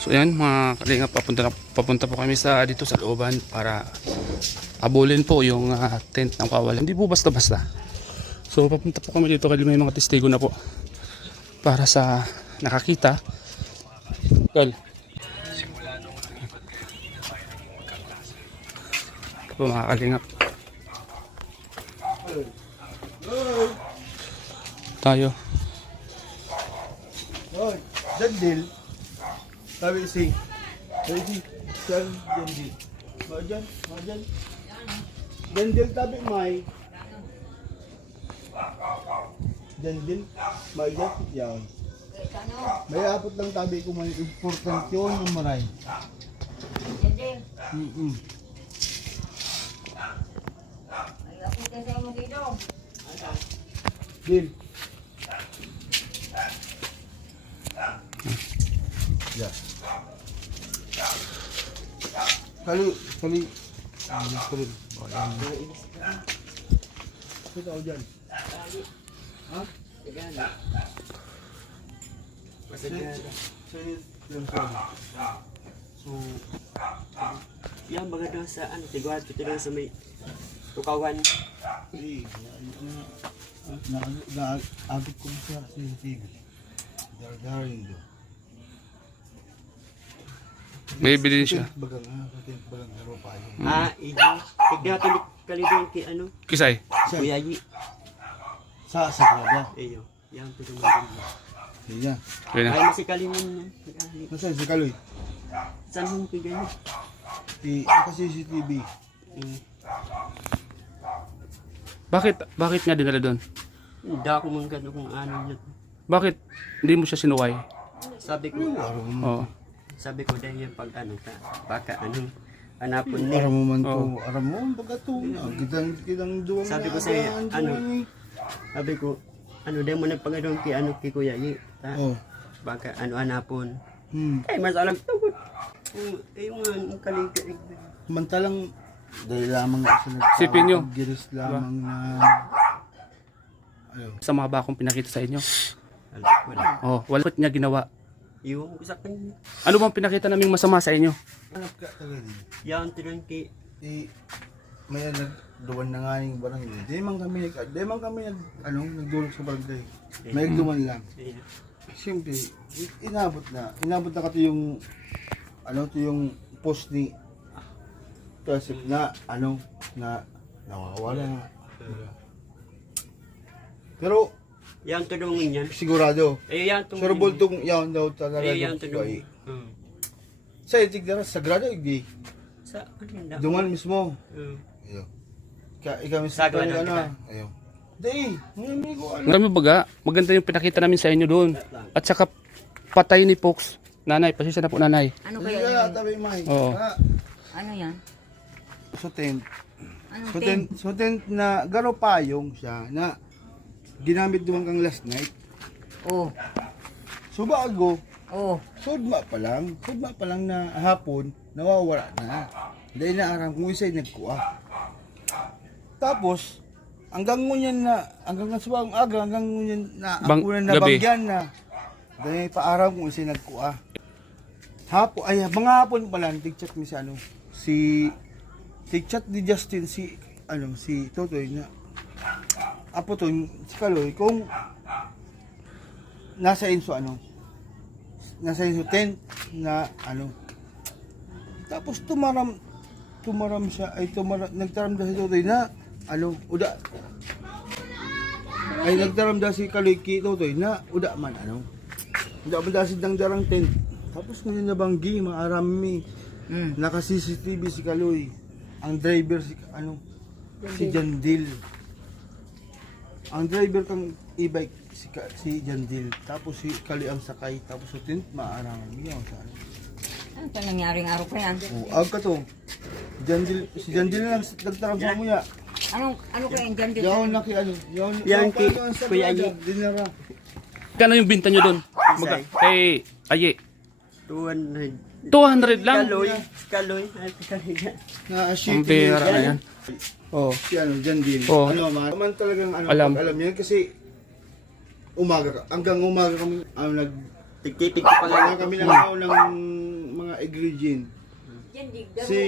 So yan mga kalingap, papunta po kami sa dito sa looban para abulin po yung tent ng kawalan. Hindi po basta-basta. So papunta po kami dito kasi may mga testigo na po para sa nakakita. Gal. Ito po mga kalingap. Tayo. Oh, Jandil. Sabi si Jandil. Majan. Jandil tabi may. Jandil. Majan. Yan. May apot lang tabi ko may important yun yung maray. Jandil. Ay, ako kasi mo dito. Dil. Ya. Kali. Ito ako dyan. Ha? So, yan baga daw sa ano, tiguat ito daw sa may tukawan. Naagit ko siya sa TV. Daring do. May ebidensya. Bagang haro pa yun. Iyo. Tigatulik kalidon kay ano, Kisay. Kuya Yi. Sa Sagrada. Iyo. Yan to dumagan. Iya. Kaya na. Ay masikalimun mo. Nasaan si Kaloy? Saan mo kay ganyan? Kasi CCTV. Bakit nga dinala doon? Hindi ako mong gano'n kung ano yun. Bakit hindi mo siya sinuway? Sabi ko, Oo. sabi ko dahil yung pag ano ka, baka ano, hanapon ni. Aram mo man to. Oo. Aram mo, baga to. Kitang duwang Sabi ko sa'yo, ano, sabi ko, ano, dahil mo nagpagadong kay ano, kay Kuya Yi. Oh. Baka ano, hanapon. Ay, mas alam ko. Yung ang kaligay. Samantalang dahil lamang ako Sipin nyo. giris lamang na Sa mga bakong pinakita sa inyo. Wala. Oh, wala niya ginawa. Yung isa kanya. Ano bang pinakita naming masama sa inyo? hanap ka talaga din. Yan, tinun kay, May nagduwan na nga yung barangay. Di man kami nagdulog sa barangay. May nagduwan lang. Siyempre, inabot na kasi yung yung post ni kasi na nawawala na. Pero yan tulungin yan. sigurado, Yan sure tulungin. bultong yan daw talaga. Yan tulungin. Sa itig na sagrado hindi. Sa ano yun? Dungan mismo. Ayo. Ikaw mismo Sagrado talaga kita. na. Ayo. Dai, ngayon ko Marami baga, maganda yung pinakita namin sa inyo doon. At saka patay ni Fox. Nanay, pasensya na po nanay. Ano Kaya kaya yun? tabi mai. Oo. Ano yan? So tent. Anong So tent? tent na garo payong siya na ginamit duman kang last night. Oh. So bago, Oh. sudma pa lang na hapon nawawala na. Dahil naaram kung isa'y nagkuha. Tapos hanggang ngunyan na Bang- ako na gabi. nabangyan na. Dahil paaram kung isa'y nagkuha. Mga hapon pala tig-chat ni tig-chat ni Justin si Totoy na apo to si Kaloy kung nasa inso tent na tapos tumaram siya nagtaram daw si Totoy na nagtaram daw si Kaloy ki Totoy na uda man daw si darang tent tapos ngayon nabanggi maarami naka CCTV si Kaloy ang driver si Jandil. Ang driver kang e-bike si Jandil. Tapos si Kali ang sakay. Tapos sa tent maarang yan sa Ano ito nangyaring araw pa yan? Ag ka to. Si Jandil lang nagtarang sa muya. Ano kaya yung dyan dito? Yaon na ki Yan ki Kuya Yi. Dinara. Kano yung binta nyo doon? Baga, kay Aye. 200. 200 lang. Kaloy. Na Ang shit. pera na yan. Oh. Si Jandil. Oo. Man talagang Alam. alam niya kasi hanggang umaga kami Tigtitig ko pa lang Kaya kami nakaw ng mga ingredient. Yan, digdaro. Si...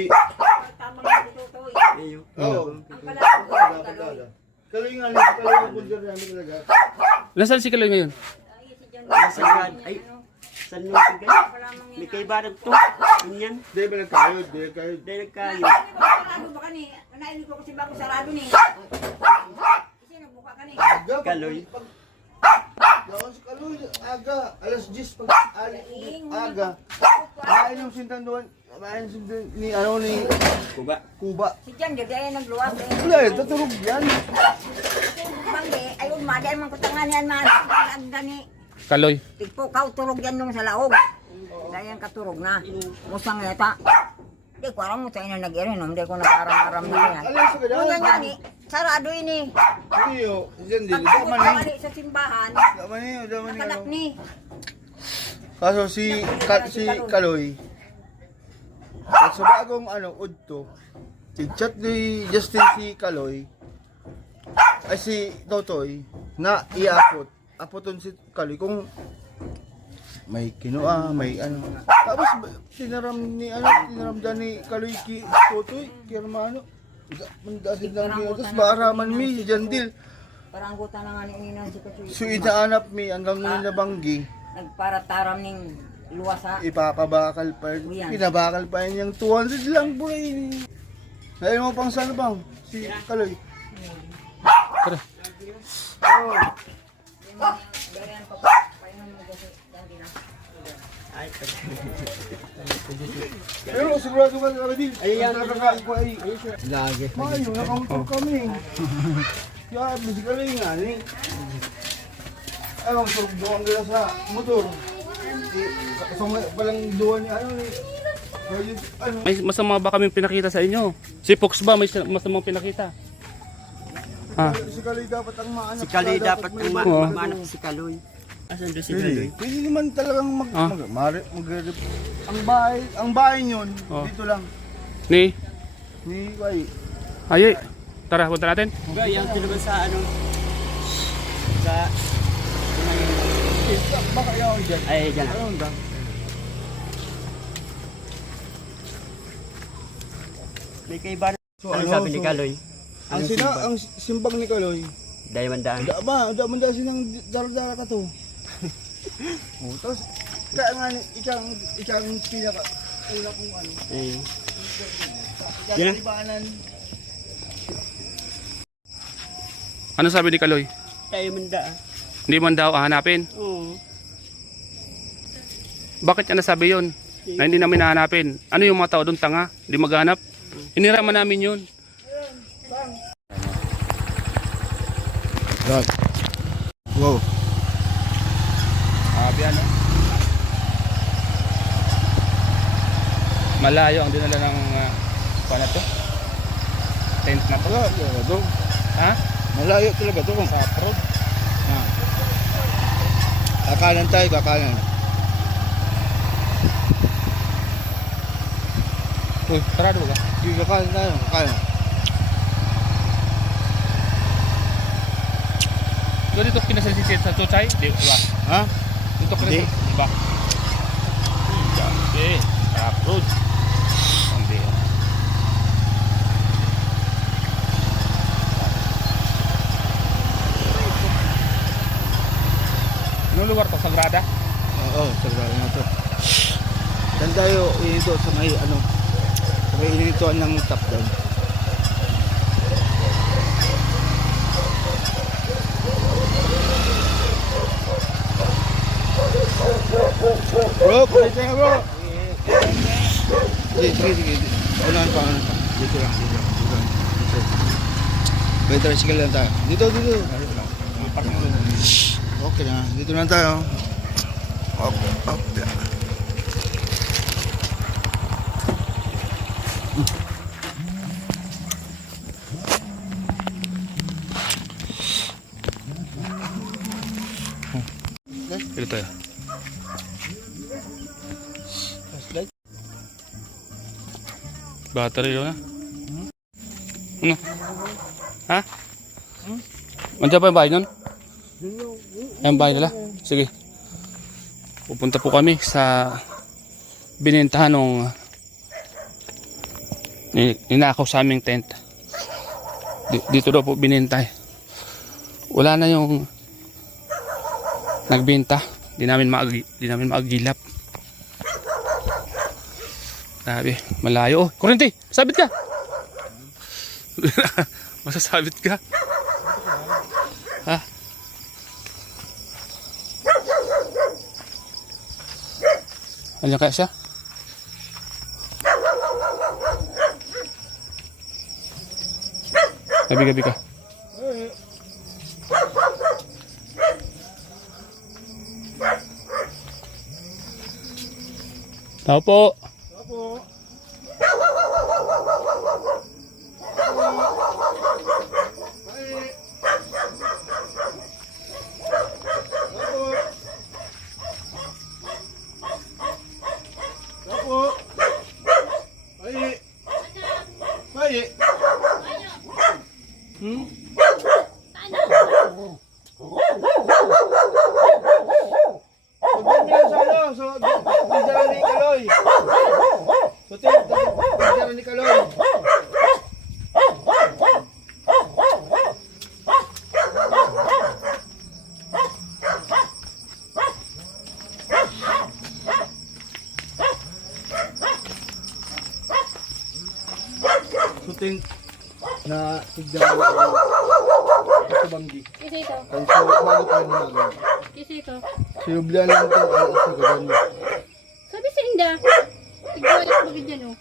Tama nga dito to. Ayun. Oo. Ang pala, Kaloy nga, kaloy ang punta namin talaga. Nasaan si Kaloy ngayon? ay, si John. Ay, saan mo si Gay? May kay Barab to. Ganyan. Di ba nagkayod? Di nagkayod. Dahil nagkayo. Sarado ba ka ni? Nailig ko kasi bago sarado ni. Kasi nagbuka ka ni. Kaloy. Gawin si Kaloy, aga. Alas 10 pag aga. Kain yung sintan doon. Kain yung sintan ni ano ni Kuba. Kuba. Si John, di ay nagluwas eh. Wala eh, tutulog yan. Bangge, ayun ma, dahil man kutangan yan man. Ang gani. Kaloy. Tigpo, kau turog yan nung sa laog. Dahil yan katurog na. Musang yata. Di ko alam mo tayo na nag-irin. Hindi ko nag-aram-aram na yan. Alam sa Kung yan yan eh, sarado ini. Iyo, yan din. Pag Daman ako eh. sa simbahan, Daman eh, daman nakalak eh. ni. Kaso si Kaloy, sa bagong udto, chat ni Justin si Kaloy, ay si Totoy, na iapot. Apoton si Kaloy kung may kinuha, may ano. Tapos tinaram dyan ni Kaloy ki Totoy, kaya naman mandasin lang kaya. Tapos maaraman mi, Jandil. Parang guta na nga ni Ininan si Kachoy. So inaanap mi hanggang ngayon na banggi. Nagparataram ning luwasa. Ipapabakal pa rin. Uyan. Pinabakal pa rin yung 200 lang bro eh. Ngayon mo pang saan bang? Si Kaloy. Tara. Oh. Ganyan pa pa. Painom mo kasi yan din ah. Ay, Pero sigurado ka na din. Ayan. Ang kakakain ko ay. lagi. Mayo, nakamotor kami. Kaya, busy ka lang nga ni. Ano, surog doon ka sa motor. Kasama palang doon ni ano ni. Ano? May masama ba kaming pinakita sa inyo? Si Fox ba may masamang pinakita? Ha? Si Kaloy dapat ang maanak. Si Kaloy dapat ang Oo. maanak si Kaloy. Asan doon si Pwede. Kaloy? Pwede naman talagang Ah. ang bahay nyon, Oh. dito lang. Ni? Ni Wai. Ay, tara, punta natin. Kuba, yan sila sa ano? Sa... Baka yaw dyan. Ay, dyan. Ano ba? May kay Barab. So, Ano ano, sabi ni so- Kaloy? Ang simbang ni Kaloy. Diamondaan. Da man dasi ng dara-dara ka to. Oh, tapos kaya nga ikang pinaka una kong ano. Ayun. Yan. Ibanan. Ano sabi ni Kaloy? Diamondaan. Hindi man daw hahanapin. Oo. Bakit niya nasabi yun? Na hindi namin hahanapin. Ano yung mga tao doon tanga? Hindi maghanap? Iniraman namin yun. Right. Wow. Sabi ano? Malayo ang dinala ng paano to? Tent na to. Wala talaga to. Ha? Malayo talaga to. Sa road. Kakanan tayo, kakanan. Uy, sarado ba? Yung kakanan tayo, kakanan. So dito kinasensisip sa Tuchay? Di ba? Ha? Dito Hindi. kinasensisip, di ba? Okay. Sa road. Hindi. Ano lugar to? Sagrada? Oo, sagrado na to. Dan tayo ito sa may ano, sa may inituan ng top down. Bro, pwede tayo bro. Sige. Unahan pa. Dito lang. Pwede tricycle lang tayo. Dito. Okay na. Dito na tayo. Up. Dito tayo. Battery yun na. Ano? Ha? Nandiyan pa yung bahay nun? Yung bahay nila? Sige. Pupunta po kami sa binentahan ng ninakaw sa aming tent. Dito daw po binenta eh. Wala na yung nagbenta. Di namin maagilap. Grabe, malayo. Oh, kurente, sabit ka. Masasabit ka. Ha? Ano kaya siya? Gabi-gabi ka. Tao po. Suting na tigdan mo sa banggi. Isa ito. Ang so bago tayo na. Isa ito. Sinublan lang ito ang isa gadan. Sabi sa Inda. Tigwala ko bagay dyan oh.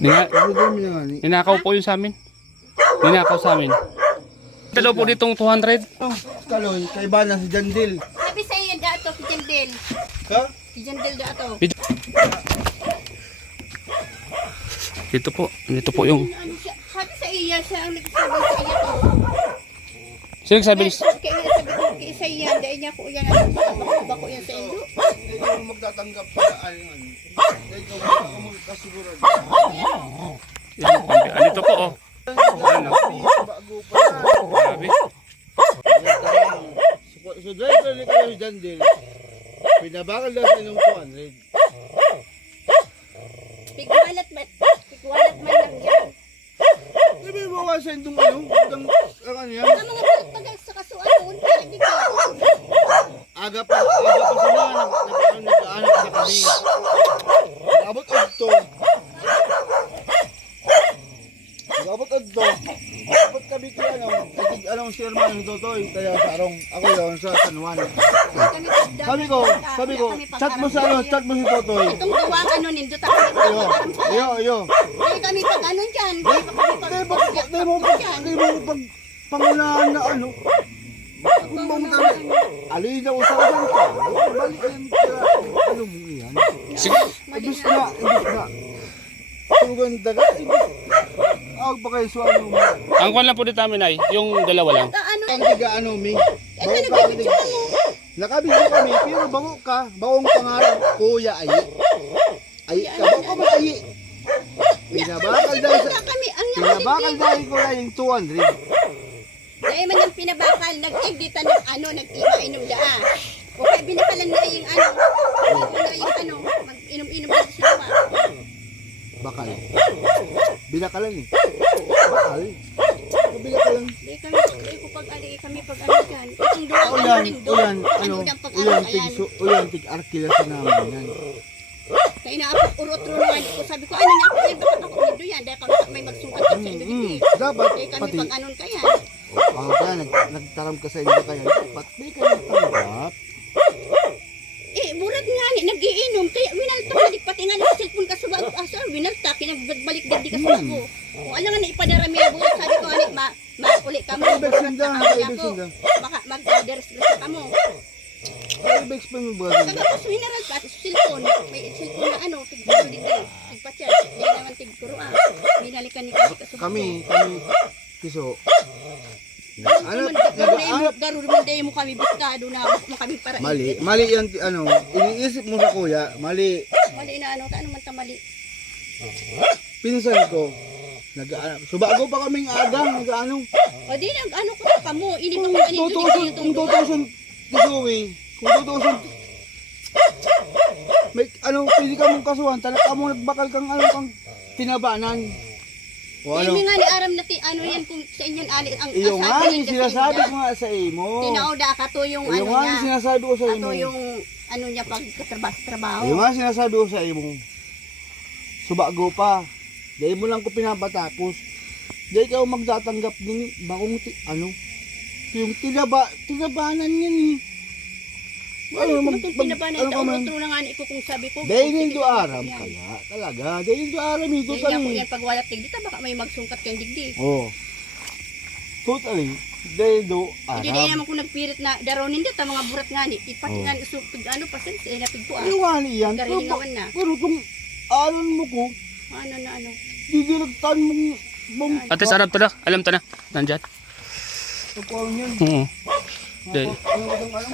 Ano na ni? Ninakaw po yun sa amin. Ninakaw sa amin. Dalaw po ditong 200. Oh, kaloy kay bana si Jandil. Sabi sa iyo dato si Jandel. Ha? Si Jandel dato. Dito po yung... Ano siya? Sabi sa iya siya ang nagsabi sa iya to. Sino nagsabi? Kaya sabi ko kay sa iya. Dahil niya ko yan. Bako yan sa Indo. Hindi ko magtatanggap sa ano. Dahil ko magkasigurado. Dito po oh. Ano? Bago pa yan. Grabe. So driver ni kayo si Jandil. Pinabakal lang sa inyong 200. Pigwalat man lang yan. Sabi mo nga sa indong ano? Ang ano yan? Ang mga pag sa kasuan doon. Kaya dito. Aga pa sila nag-aanap na kami. Nag-abot adto. Dapat kami kaya anong si Hermano Totoy kaya sa arong ako yun sa San Juan. Sabi ko, chat mo si Totoy. Itong duwang ano nindo ta kami. Yo. Hindi kami pag ano dyan. Di mo pangunahan na ano. Kung mo tayo, alay na usap ka dyan ka. Balik yan ka. Ano mo yan? Sige. Ibis na. Tulugan daga. Awag pa kayo suwan mo. Ang kwan lang po dito namin ay, yung dalawa lang. Ano? Ang tiga ano, mi. Nakabigyo kami, pero bawong pangalan, kuya ayi. Bago ka ba ayi? Pinabakal dahil ko na yung 200. Dahil man yung pinabakal, nag-egdita ng ano, nag-inom daa. O kaya binakalan na yung ano, mag-inom-inom na sila pa. Bakal. Binakalan eh. Bakal. Binakalan. Hindi ko pag-ali kami pag-ano dyan. Itong duwang Uyan, tig-arkila sa naman yan. Kaya inaapot urot-ro naman ko. Sabi ko, ano niya ako yan, bakit ako nito yan? Dahil kami may magsukat sa inyo. Dapat, Dahil kami pati, pag-anon kaya. kaya nagtaram ka sa inyo kaya, dapat di ka nagtanggap. Burat nga ni, nag-iinom. Kaya winalta, balik pati nga ng cellphone ka subag. Sir, winalta, kinagbalik din di ka subag ko. Kung alam nga na ipadarami na buhat, sabi ko, hanip, mauli ka mo. Baka mag-deres-deres ka mo. Bex pa mo ba? Sabi ko, suhinaral ka, cellphone. May cellphone na ano, tig-charge din. Tig-pa-charge. Hindi naman tig-kuro ah. Binalikan ni kasi ka subag ko. Kami, kiso. Garo naman mo kami bustado na mo kami para Mali yan, iniisip mo sa kuya, mali. Mali na ano, taano man ta mali. Pinsan ko, so bago pa kaming aga, nag-ano. O di nag-ano ko pa mo, ini pa ko kanito Kung 2,000, kung 2,000, May ano, pili ka mong kasuhan, talaga mo nagbakal kang ano kang tinabanan. O ano? Hindi nga ni Aram na ano yan kung sa inyan ali ang Iyo nga, asabi yung sinasabi ko nga sa imo. Tinauda ka to yung Iyo ano nga, niya. yung sinasabi ko sa imo. Ato yung ano niya pagkatrabaho. Iyo nga, sinasabi ko sa imo. Subago pa. Dahil mo lang ko pinapatapos. Dahil ikaw magtatanggap din bagong ano, yung tinabanan yan eh. Ano naman itong tinabanan ano ka taon man? utro na nga ni ko kung sabi ko. Dahil kung hindi sige, aram yan. kaya, talaga. Dahil hindi aram ito Dahil niya po kami. yan pag wala tigdi ta baka may magsungkat kang digdi. Oh. Totally. Dahil do Hindi dahil aram. naman kung nagpirit na daron hindi ta mga burat nga ni. Ipati Oh. nga ni pig ano percent sa inapig ko ah. Yung nga niyan. Garilingawan na. Pero kung alam mo ko, Ano na ano. didirektan mong Ate, sarap to na. Alam to na. Nandyan. pagkawin yan. Oo. Dahil, Ano ba itong alam?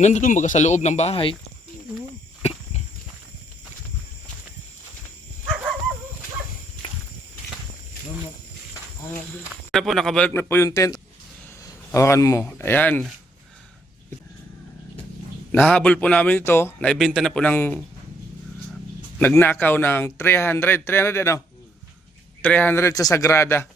nandun baga sa loob ng bahay. Na po, nakabalik na po yung tent. Hawakan mo. Ayan. Nahabol po namin ito. Naibenta na po ng nagnakaw ng 300 ano? 300 sa Sagrada.